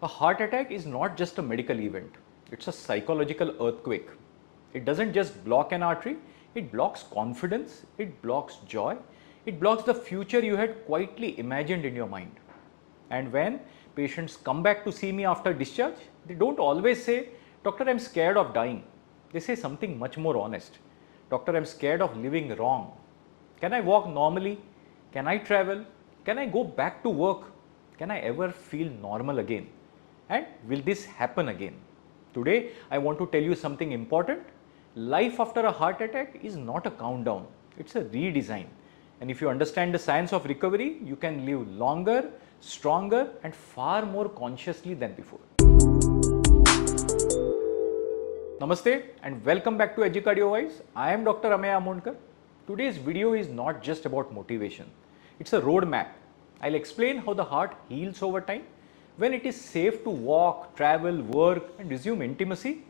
A heart attack is not just a medical event, it's a psychological earthquake. It doesn't just block an artery, it blocks confidence, it blocks joy, it blocks the future you had quietly imagined in your mind. And when patients come back to see me after discharge, they don't always say, "Doctor, I'm scared of dying." They say something much more honest. "Doctor, I'm scared of living wrong. Can I walk normally? Can I travel? Can I go back to work? Can I ever feel normal again? And will this happen again?" Today, I want to tell you something important. Life after a heart attack is not a countdown, it's a redesign. And if you understand the science of recovery, you can live longer, stronger, and far more consciously than before. Namaste and welcome back to HG Cardiowise. I am Dr. Ameya Amonkar. Today's video is not just about motivation, it's a roadmap. I'll explain how the heart heals over time, when it is safe to walk, travel, work, and resume intimacy,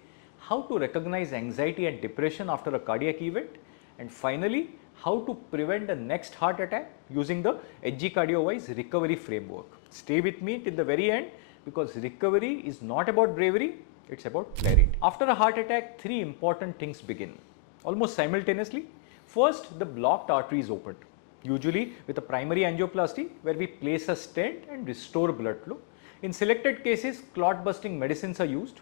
how to recognize anxiety and depression after a cardiac event, and finally, how to prevent the next heart attack using the HG Cardiowise recovery framework. Stay with me till the very end because recovery is not about bravery, it's about clarity. After a heart attack, three important things begin almost simultaneously. First, the blocked artery is opened, usually with a primary angioplasty where we place a stent and restore blood flow. In selected cases, clot busting medicines are used.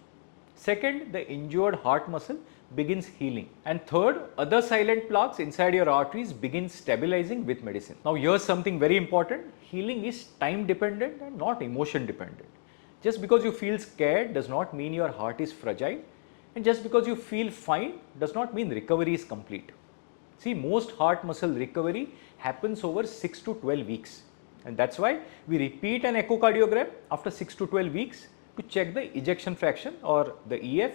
Second, the injured heart muscle begins healing. And third, other silent plaques inside your arteries begin stabilizing with medicine. Now here's something very important. Healing is time dependent and not emotion dependent. Just because you feel scared does not mean your heart is fragile, and just because you feel fine does not mean recovery is complete. See, most heart muscle recovery happens over 6 to 12 weeks. And that's why we repeat an echocardiogram after 6 to 12 weeks to check the ejection fraction or the EF,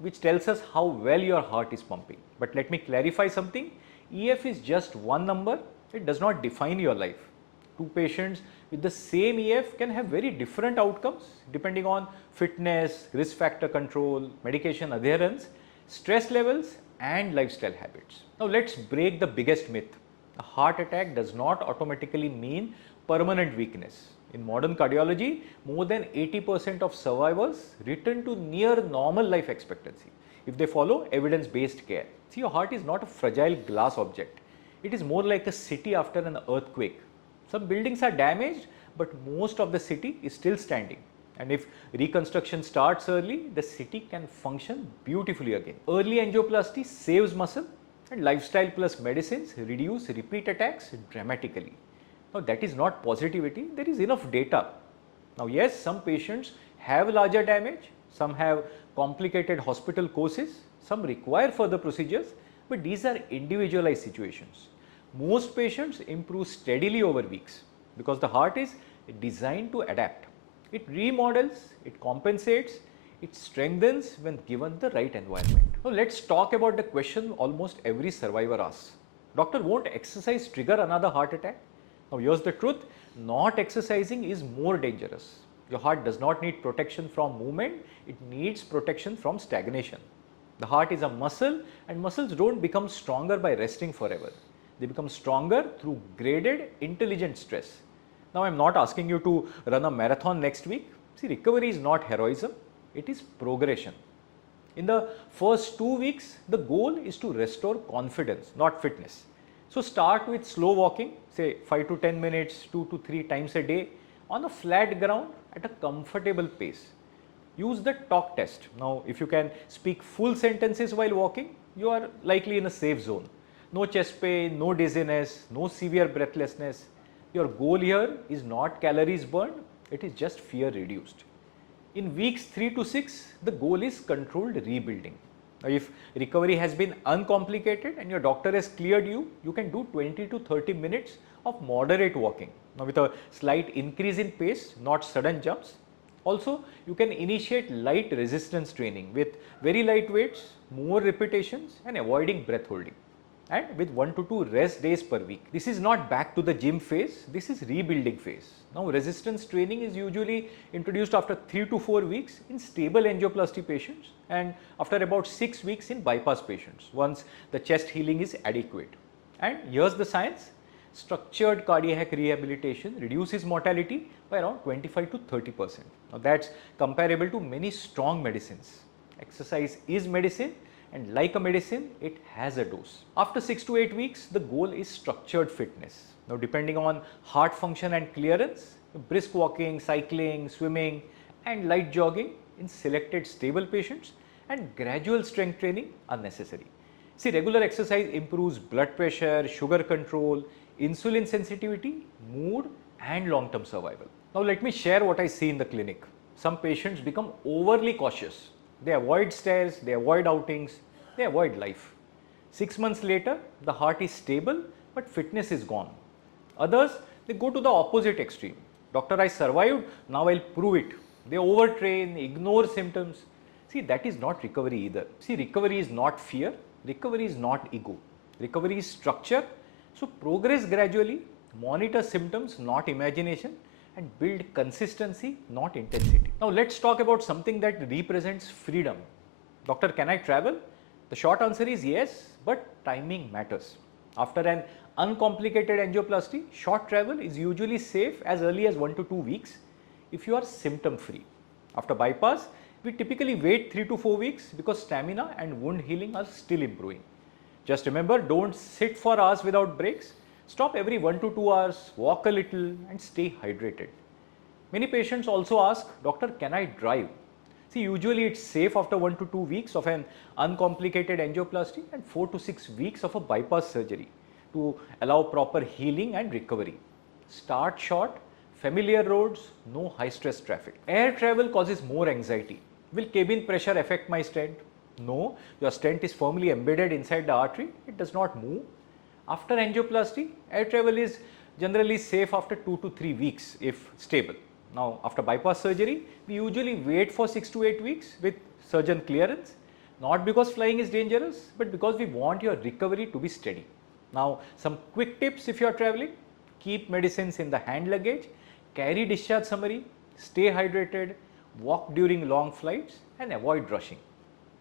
which tells us how well your heart is pumping. But let me clarify something. EF is just one number, it does not define your life. Two patients with the same EF can have very different outcomes depending on fitness, risk factor control, medication adherence, stress levels, and lifestyle habits. Now let's break the biggest myth. A heart attack does not automatically mean permanent weakness. In modern cardiology, more than 80% of survivors return to near normal life expectancy if they follow evidence-based care. See, your heart is not a fragile glass object. It is more like a city after an earthquake. Some buildings are damaged, but most of the city is still standing. And if reconstruction starts early, the city can function beautifully again. Early angioplasty saves muscle, and lifestyle plus medicines reduce repeat attacks dramatically. Now that is not positivity, there is enough data. Now yes, some patients have larger damage, some have complicated hospital courses, some require further procedures, but these are individualized situations. Most patients improve steadily over weeks because the heart is designed to adapt. It remodels, it compensates, it strengthens when given the right environment. Now let's talk about the question almost every survivor asks. "Doctor, won't exercise trigger another heart attack?" Now here's the truth, not exercising is more dangerous. Your heart does not need protection from movement, it needs protection from stagnation. The heart is a muscle and muscles don't become stronger by resting forever. They become stronger through graded intelligent stress. Now I'm not asking you to run a marathon next week. See, recovery is not heroism, it is progression. In the first 2 weeks, the goal is to restore confidence, not fitness. So start with slow walking, say 5 to 10 minutes, 2 to 3 times a day on a flat ground at a comfortable pace. Use the talk test. Now, if you can speak full sentences while walking, you are likely in a safe zone. No chest pain, no dizziness, no severe breathlessness. Your goal here is not calories burned, it is just fear reduced. In weeks 3 to 6, the goal is controlled rebuilding. Now, if recovery has been uncomplicated and your doctor has cleared you, you can do 20 to 30 minutes of moderate walking. Now, with a slight increase in pace, not sudden jumps. Also, you can initiate light resistance training with very light weights, more repetitions, and avoiding breath holding. And with 1 to 2 rest days per week. This is not back to the gym phase, this is rebuilding phase. Now resistance training is usually introduced after 3 to 4 weeks in stable angioplasty patients and after about 6 weeks in bypass patients once the chest healing is adequate. And here's the science, structured cardiac rehabilitation reduces mortality by around 25 to 30%. Now that's comparable to many strong medicines. Exercise is medicine, and like a medicine, it has a dose. After 6 to 8 weeks, the goal is structured fitness. Now depending on heart function and clearance, brisk walking, cycling, swimming and light jogging in selected stable patients and gradual strength training are necessary. See, regular exercise improves blood pressure, sugar control, insulin sensitivity, mood and long-term survival. Now let me share what I see in the clinic. Some patients become overly cautious. They avoid stairs, they avoid outings, they avoid life. 6 months later, the heart is stable but fitness is gone. Others, they go to the opposite extreme. Doctor, I survived, now I'll prove it. They overtrain, ignore symptoms. See, that is not recovery either. See, recovery is not fear, recovery is not ego. Recovery is structure. So progress gradually, monitor symptoms, not imagination, and build consistency, not intensity. Now let's talk about something that represents freedom. Doctor, can I travel? The short answer is yes, but timing matters. After an uncomplicated angioplasty, short travel is usually safe as early as 1 to 2 weeks if you are symptom free. After bypass, we typically wait 3 to 4 weeks because stamina and wound healing are still improving. Just remember, don't sit for hours without breaks. Stop every 1 to 2 hours, walk a little and stay hydrated. Many patients also ask, Doctor, can I drive? See, usually it's safe after 1 to 2 weeks of an uncomplicated angioplasty and 4 to 6 weeks of a bypass surgery to allow proper healing and recovery. Start short, familiar roads, no high stress traffic. Air travel causes more anxiety. Will cabin pressure affect my stent? No, your stent is firmly embedded inside the artery, it does not move. After angioplasty, air travel is generally safe after 2 to 3 weeks if stable. Now, after bypass surgery, we usually wait for 6 to 8 weeks with surgeon clearance, not because flying is dangerous, but because we want your recovery to be steady. Now, some quick tips if you are traveling: keep medicines in the hand luggage, carry discharge summary, stay hydrated, walk during long flights and avoid rushing.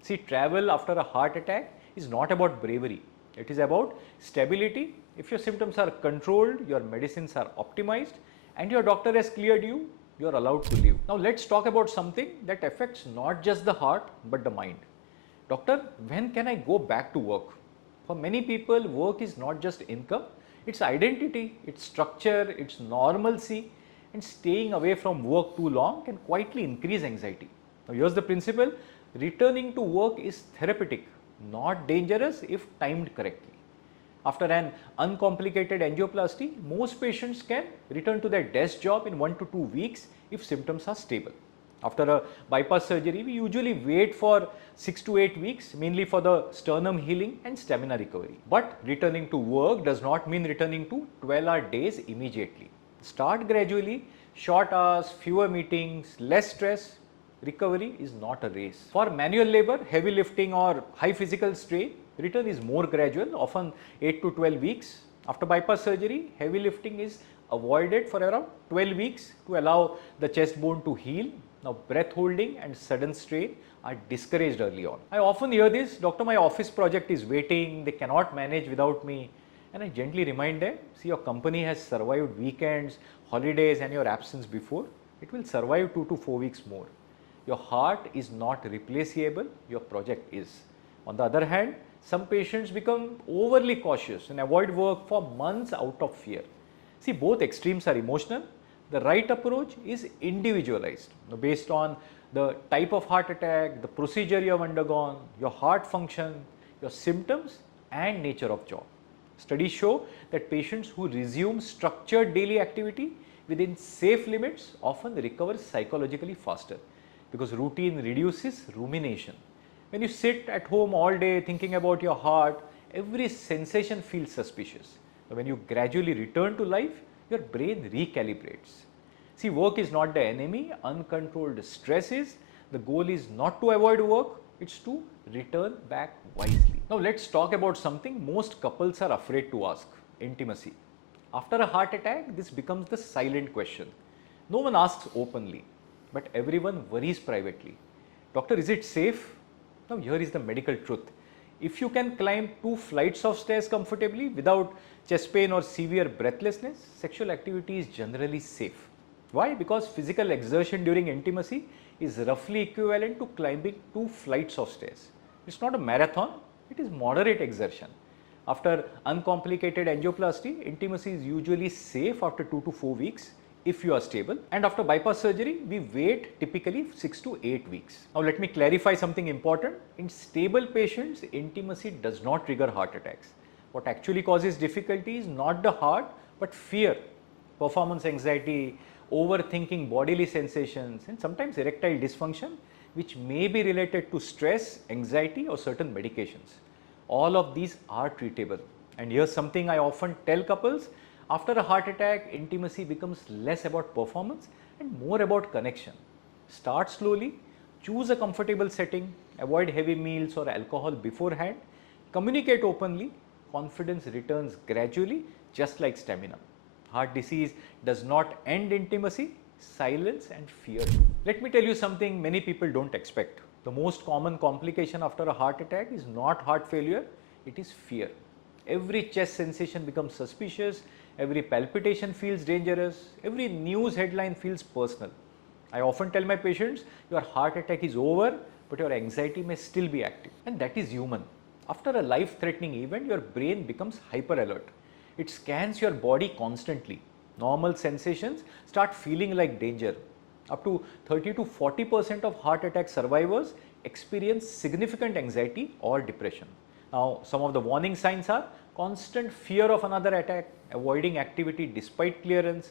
See, travel after a heart attack is not about bravery. It is about stability. If your symptoms are controlled, your medicines are optimized and your doctor has cleared you, you are allowed to live. Now let's talk about something that affects not just the heart but the mind. Doctor, when can I go back to work? For many people, work is not just income, it's identity, it's structure, it's normalcy, and staying away from work too long can quietly increase anxiety. Now here's the principle: returning to work is therapeutic, not dangerous if timed correctly. After an uncomplicated angioplasty, most patients can return to their desk job in 1 to 2 weeks if symptoms are stable. After a bypass surgery, we usually wait for 6 to 8 weeks, mainly for the sternum healing and stamina recovery. But returning to work does not mean returning to 12-hour days immediately. Start gradually, short hours, fewer meetings, less stress. Recovery is not a race. For manual labor, heavy lifting or high physical strain, return is more gradual, often 8 to 12 weeks. After bypass surgery, heavy lifting is avoided for around 12 weeks to allow the chest bone to heal. Now, breath holding and sudden strain are discouraged early on. I often hear this: Doctor, my office project is waiting, they cannot manage without me. And I gently remind them, see, your company has survived weekends, holidays and your absence before. It will survive 2 to 4 weeks more. Your heart is not replaceable, your project is. On the other hand, some patients become overly cautious and avoid work for months out of fear. See, both extremes are emotional. The right approach is individualized based on the type of heart attack, the procedure you have undergone, your heart function, your symptoms and nature of job. Studies show that patients who resume structured daily activity within safe limits often recover psychologically faster, because routine reduces rumination. When you sit at home all day thinking about your heart, every sensation feels suspicious. When you gradually return to life, your brain recalibrates. See, work is not the enemy, uncontrolled stress is. The goal is not to avoid work, it's to return back wisely. Now let's talk about something most couples are afraid to ask: intimacy. After a heart attack, this becomes the silent question. No one asks openly, but everyone worries privately. Doctor, is it safe? Now here is the medical truth. If you can climb 2 flights of stairs comfortably without chest pain or severe breathlessness, sexual activity is generally safe. Why? Because physical exertion during intimacy is roughly equivalent to climbing 2 flights of stairs. It's not a marathon, it is moderate exertion. After uncomplicated angioplasty, intimacy is usually safe after 2 to 4 weeks if you are stable, and after bypass surgery, we wait typically 6 to 8 weeks. Now let me clarify something important. In stable patients, intimacy does not trigger heart attacks. What actually causes difficulty is not the heart but fear, performance anxiety, overthinking bodily sensations, and sometimes erectile dysfunction, which may be related to stress, anxiety, or certain medications. All of these are treatable. And here's something I often tell couples: after a heart attack, intimacy becomes less about performance and more about connection. Start slowly, choose a comfortable setting, avoid heavy meals or alcohol beforehand, communicate openly, confidence returns gradually, just like stamina. Heart disease does not end intimacy, silence and fear do. Let me tell you something many people don't expect. The most common complication after a heart attack is not heart failure, it is fear. Every chest sensation becomes suspicious, every palpitation feels dangerous, every news headline feels personal. I often tell my patients, your heart attack is over, but your anxiety may still be active. And that is human. After a life-threatening event, your brain becomes hyper alert. It scans your body constantly. Normal sensations start feeling like danger. Up to 30 to 40% of heart attack survivors experience significant anxiety or depression. Now, some of the warning signs are constant fear of another attack, avoiding activity despite clearance,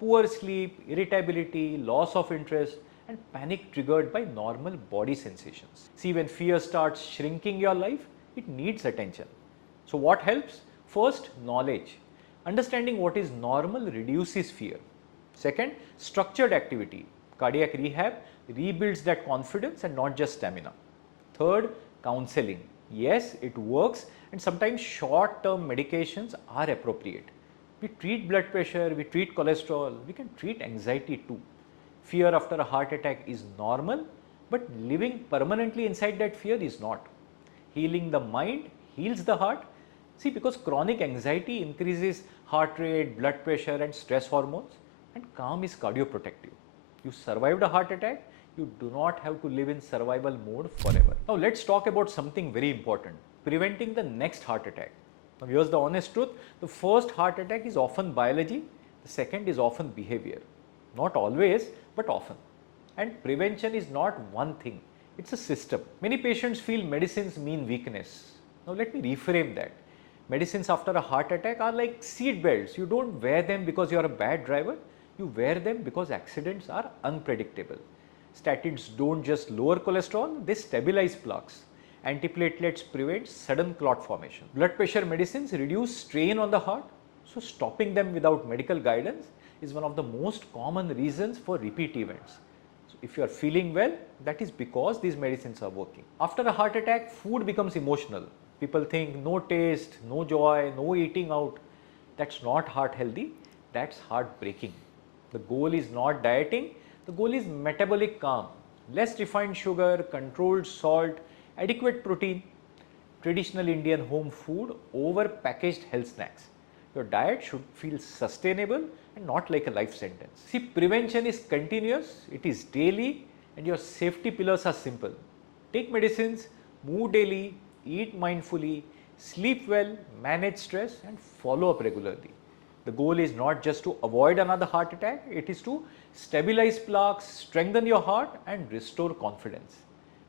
poor sleep, irritability, loss of interest, and panic triggered by normal body sensations. See, when fear starts shrinking your life, it needs attention. So what helps? First, knowledge. Understanding what is normal reduces fear. Second, structured activity. Cardiac rehab rebuilds that confidence and not just stamina. Third, counseling. Yes, it works, and sometimes short-term medications are appropriate. We treat blood pressure, we treat cholesterol, we can treat anxiety too. Fear after a heart attack is normal, but living permanently inside that fear is not. Healing the mind heals the heart. See, because chronic anxiety increases heart rate, blood pressure and stress hormones, and calm is cardioprotective. You survived a heart attack, you do not have to live in survival mode forever. Now let's talk about something very important: preventing the next heart attack. Now here's the honest truth: the first heart attack is often biology, the second is often behavior. Not always, but often. And prevention is not one thing, it's a system. Many patients feel medicines mean weakness. Now let me reframe that. Medicines after a heart attack are like seat belts. You don't wear them because you are a bad driver, you wear them because accidents are unpredictable. Statins don't just lower cholesterol, they stabilize plaques. Antiplatelets prevent sudden clot formation. Blood pressure medicines reduce strain on the heart, so stopping them without medical guidance is one of the most common reasons for repeat events. So if you are feeling well, that is because these medicines are working. After a heart attack, food becomes emotional. People think no taste, no joy, no eating out. That's not heart healthy, that's heartbreaking. The goal is not dieting, the goal is metabolic calm. Less refined sugar, controlled salt, adequate protein, traditional Indian home food over packaged health snacks. Your diet should feel sustainable and not like a life sentence. See, prevention is continuous, it is daily, and your safety pillars are simple. Take medicines, move daily, eat mindfully, sleep well, manage stress, and follow up regularly. The goal is not just to avoid another heart attack, it is to stabilize plaques, strengthen your heart, and restore confidence.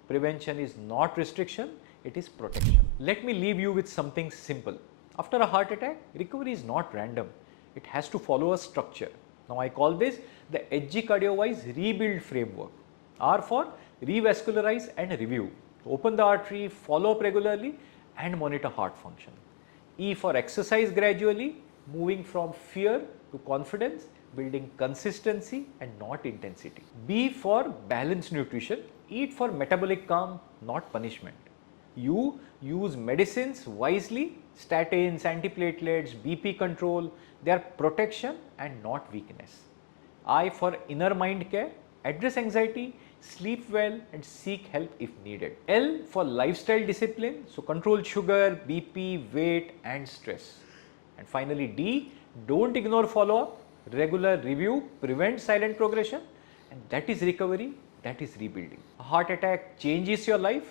Prevention is not restriction, it is protection. Let me leave you with something simple. After a heart attack, recovery is not random. It has to follow a structure. Now I call this the HG Cardiowise R.E.B.U.I.L.D framework. R for revascularize and review. Open the artery, follow up regularly, and monitor heart function. E for exercise gradually, moving from fear to confidence, building consistency and not intensity. B for balanced nutrition, eat for metabolic calm, not punishment. U, use medicines wisely, statins, antiplatelets, BP control, they are protection and not weakness. I for inner mind care, address anxiety, sleep well and seek help if needed. L for lifestyle discipline, so control sugar, BP, weight and stress. And finally D, don't ignore follow-up, Regular review prevents silent progression, and that is recovery, that is rebuilding. A heart attack changes your life,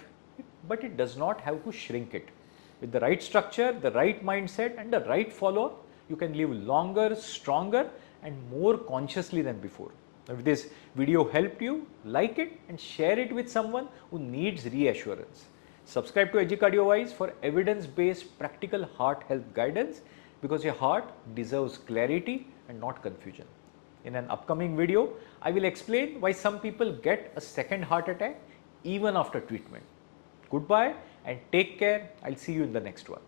but it does not have to shrink it. With the right structure, the right mindset, and the right follow up, you can live longer, stronger, and more consciously than before. If this video helped you, like it and share it with someone who needs reassurance. Subscribe to HG Cardiowise for evidence-based practical heart health guidance, because your heart deserves clarity and not confusion. In an upcoming video, I will explain why some people get a second heart attack even after treatment. Goodbye and take care. I'll see you in the next one.